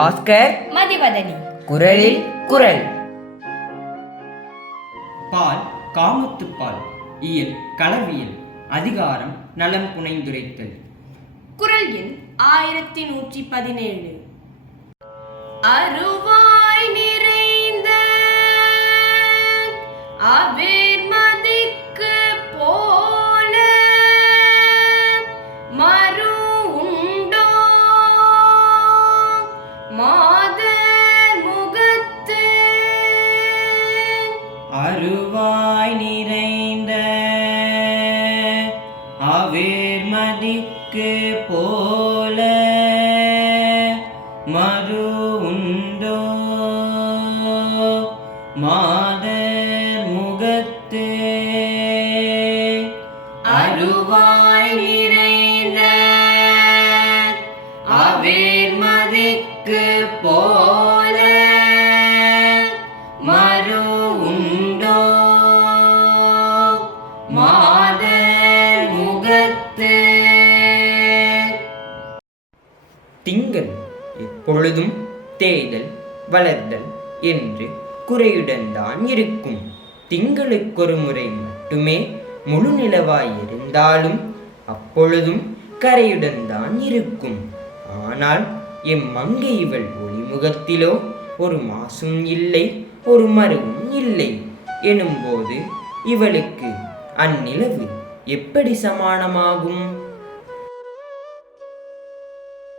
பாஸ்கர். மதிவதனி. குரலில் குரல். பால் காமத்துப்பால் இயல் களவியல் அதிகாரம் நலம் புனைந்துரைத்தல். குரல் எண் ஆயிரத்தி நூற்றி பதினேழு. அருவாய் அருவாய் நிறைந்த அவேர்மதிக்கு போல மறு உண்டோ? மாதர் முகத்து அருவாய் நிறைந்த அவேர் மதிக்கு போல முகத்து திங்கள் எப்பொழுதும் தேய்தல் வளர்தல் என்று குறையுடன் தான் இருக்கும். திங்களுக்கொரு முறை மட்டுமே முழு நிலவாய் இருந்தாலும் அப்பொழுதும் கரையுடன் தான் இருக்கும். ஆனால் எம் மங்கை இவள் ஒளிமுகத்திலோ ஒரு மாசும் இல்லை ஒரு மருவும் இல்லை. எனும்போது இவளுக்கு அந்நிலவு எப்படி சமானமாகும்?